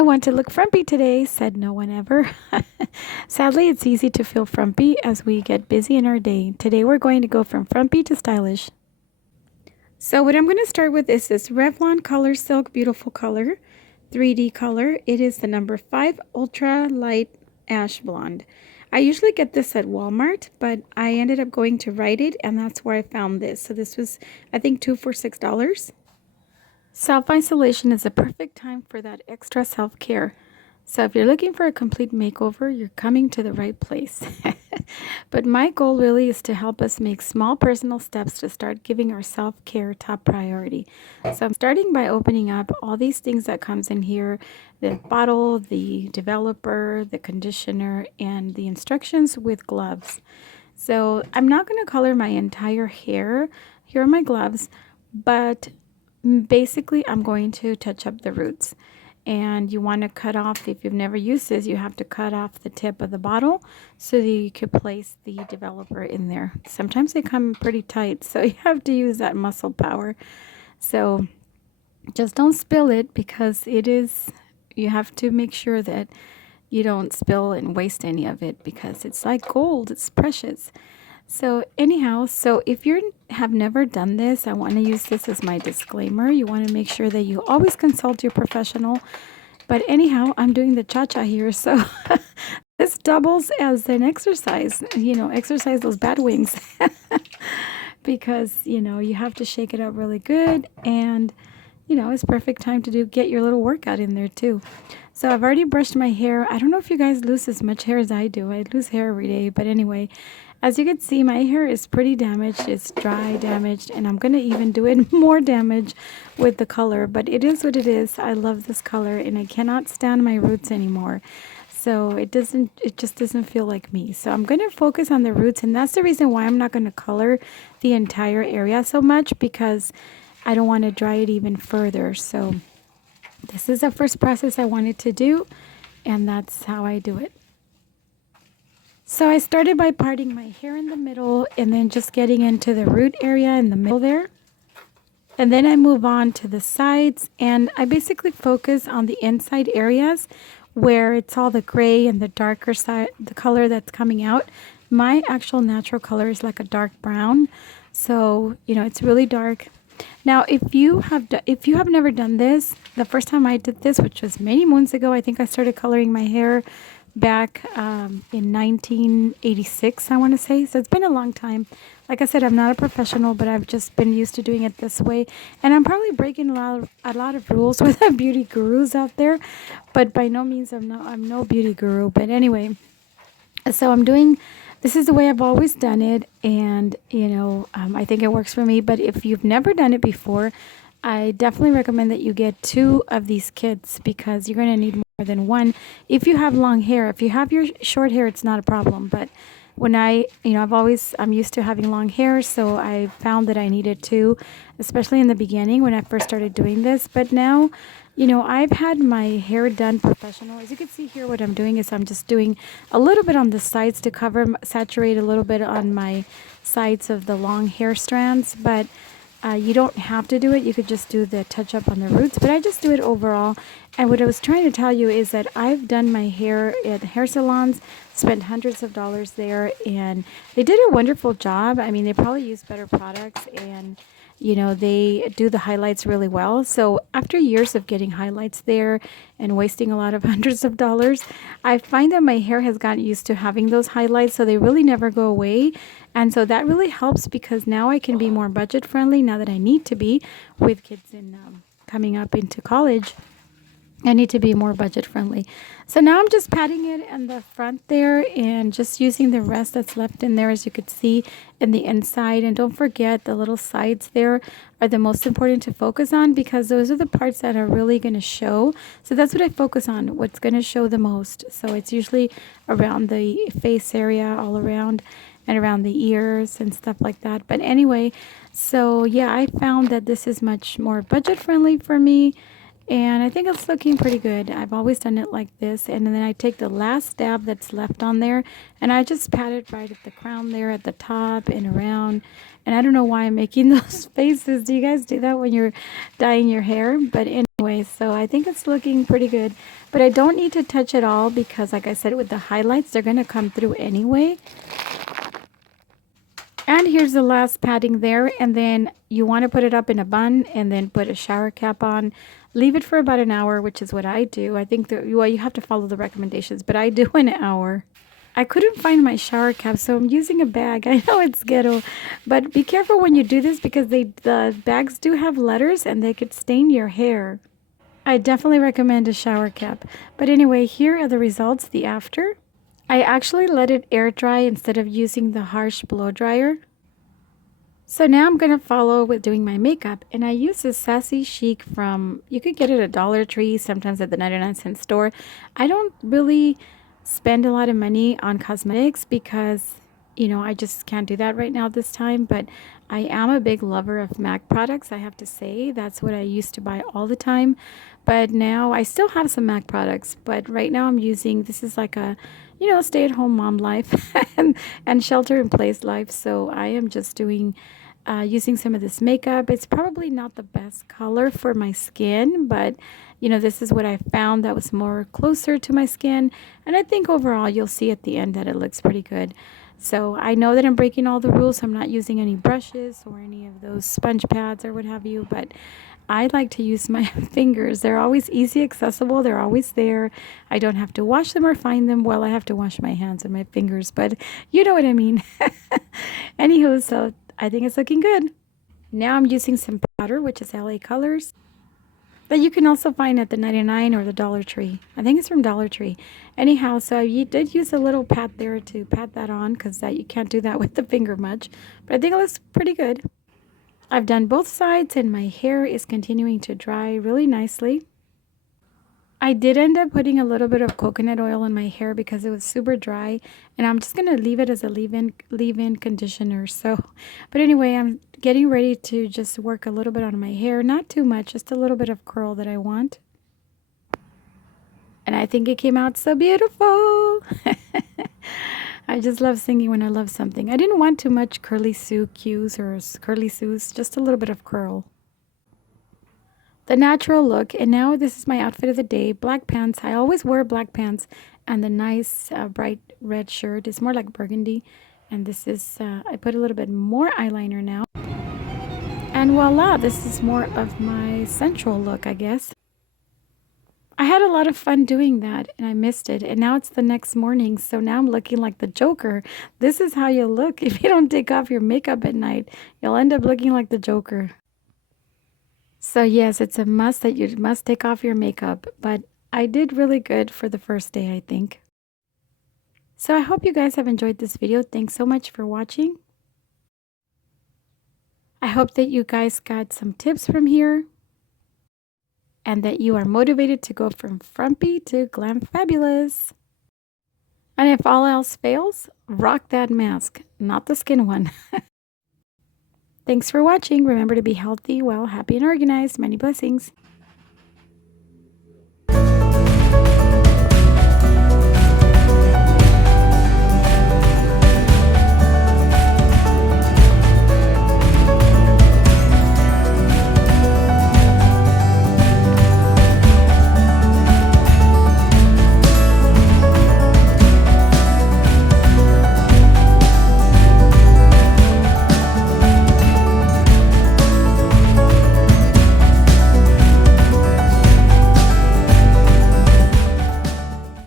I want to look frumpy today, said no one ever. Sadly, it's easy to feel frumpy as we get busy in our day. Today, we're going to go from frumpy to stylish. So, what I'm going to start with is this Revlon Color Silk Beautiful Color 3D color. It is the number 5 Ultra Light Ash Blonde. I usually get this at Walmart, but I ended up going to Rite Aid, and that's where I found this. So, this was, I think, 2 for $6. Self-isolation is a perfect time for that extra self-care. So if you're looking for a complete makeover, you're coming to the right place. But my goal really is to help us make small personal steps to start giving our self-care top priority. So I'm starting by opening up all these things that comes in here, the bottle, the developer, the conditioner, and the instructions with gloves. So I'm not going to color my entire hair. Here are my gloves, but basically I'm going to touch up the roots. And you want to cut off, if you've never used this, you have to cut off the tip of the bottle so that you could place the developer in there. Sometimes they come pretty tight, so you have to use that muscle power. So just don't spill it, because you have to make sure that you don't spill and waste any of it, because it's like gold, it's precious. So anyhow, so if you have never done this, I want to use this as my disclaimer. You want to make sure that you always consult your professional. But anyhow, I'm doing the cha-cha here, so this doubles as an exercise. Exercise those bad wings. Because, you have to shake it up really good, and it's perfect time to get your little workout in there too. So I've already brushed my hair. I don't know if you guys lose as much hair as I do. I lose hair every day, but anyway, as you can see, my hair is pretty damaged. It's dry, damaged, and I'm going to even do it more damage with the color, but it is what it is. I love this color, and I cannot stand my roots anymore. So it just doesn't feel like me. So I'm going to focus on the roots, and that's the reason why I'm not going to color the entire area so much, because I don't want to dry it even further. So this is the first process I wanted to do, and that's how I do it. So I started by parting my hair in the middle, and then just getting into the root area in the middle there. And then I move on to the sides, and I basically focus on the inside areas where it's all the gray and the darker side, the color that's coming out. My actual natural color is like a dark brown. So, it's really dark. Now, if you have never done this, the first time I did this, which was many months ago, I think I started coloring my hair back in 1986, I want to say. So it's been a long time. Like I said, I'm not a professional, but I've just been used to doing it this way. And I'm probably breaking a lot of rules with the beauty gurus out there, but by no means I'm no beauty guru. But anyway, so this is the way I've always done it, and I think it works for me. But if you've never done it before, I definitely recommend that you get 2 of these kits, because you're going to need more than one. If you have long hair, if you have your short hair, it's not a problem. But when I'm used to having long hair, so I found that I needed 2, especially in the beginning when I first started doing this. But now, I've had my hair done professional. As you can see here, what I'm doing is I'm just doing a little bit on the sides to saturate a little bit on my sides of the long hair strands. But you don't have to do it. You could just do the touch up on the roots, but I just do it overall. And what I was trying to tell you is that I've done my hair at hair salons, spent hundreds of dollars there, and they did a wonderful job. I mean, they probably use better products, and they do the highlights really well. So after years of getting highlights there and wasting a lot of hundreds of dollars, I find that my hair has gotten used to having those highlights, so they really never go away. And so that really helps, because now I can be more budget friendly now that I need to be with kids coming up into college. I need to be more budget friendly. So now I'm just patting it in the front there, and just using the rest that's left in there, as you could see, in the inside. And don't forget, the little sides there are the most important to focus on, because those are the parts that are really going to show. So that's what I focus on, what's going to show the most. So it's usually around the face area, all around, and around the ears and stuff like that. But anyway, so yeah, I found that this is much more budget friendly for me. And I think it's looking pretty good. I've always done it like this. And then I take the last dab that's left on there and I just pat it right at the crown there at the top and around. And I don't know why I'm making those faces. Do you guys do that when you're dyeing your hair? But anyway, so I think it's looking pretty good. But I don't need to touch it all because like I said, with the highlights, they're going to come through anyway. And here's the last patting there. And then you want to put it up in a bun and then put a shower cap on. Leave it for about an hour, which is what I do. I think that, well, you have to follow the recommendations, but I do an hour. I couldn't find my shower cap, so I'm using a bag. I know it's ghetto, but be careful when you do this because the bags do have letters and they could stain your hair. I definitely recommend a shower cap. But anyway, here are the results, the after. I actually let it air dry instead of using the harsh blow dryer. So now I'm going to follow with doing my makeup. And I use this Sassy Chic from, you could get it at Dollar Tree, sometimes at the 99-cent store. I don't really spend a lot of money on cosmetics because, you know, I just can't do that right now this time. But I am a big lover of MAC products, I have to say. That's what I used to buy all the time. But now I still have some MAC products. But right now I'm using, this is like a, you know, stay-at-home mom life and shelter-in-place life. So I am just doing using some of this makeup. It's probably not the best color for my skin, but you know, this is what I found that was more closer to my skin. And I think overall you'll see at the end that it looks pretty good. So I know that I'm breaking all the rules. So I'm not using any brushes or any of those sponge pads or what have you, but I like to use my fingers. They're always easy accessible. They're always there. I don't have to wash them or find them. Well, I have to wash my hands and my fingers, but you know what I mean. Anywho, so I think it's looking good. Now I'm using some powder, which is LA Colors, that you can also find at the 99 or the Dollar Tree. I think it's from Dollar Tree. Anyhow, so you did use a little pat there to pat that on because that you can't do that with the finger much. But I think it looks pretty good. I've done both sides and my hair is continuing to dry really nicely. I did end up putting a little bit of coconut oil in my hair because it was super dry, and I'm just going to leave it as a leave-in conditioner. So, but anyway, I'm getting ready to just work a little bit on my hair, not too much, just a little bit of curl that I want. And I think it came out so beautiful. I just love singing when I love something. I didn't want too much curly Sue cues or curly Sues, just a little bit of curl. The natural look. And now this is my outfit of the day. Black pants. I always wear black pants. And the nice bright red shirt is more like burgundy. And this is, I put a little bit more eyeliner now. And voila, this is more of my central look, I guess. I had a lot of fun doing that and I missed it. And now it's the next morning. So now I'm looking like the Joker. This is how you look if you don't take off your makeup at night. You'll end up looking like the Joker. So yes, it's a must that you must take off your makeup, but I did really good for the first day, I think. So I hope you guys have enjoyed this video. Thanks so much for watching. I hope that you guys got some tips from here and that you are motivated to go from frumpy to glam fabulous. And if all else fails, rock that mask, not the skin one. Thanks for watching. Remember to be healthy, well, happy, and organized. Many blessings.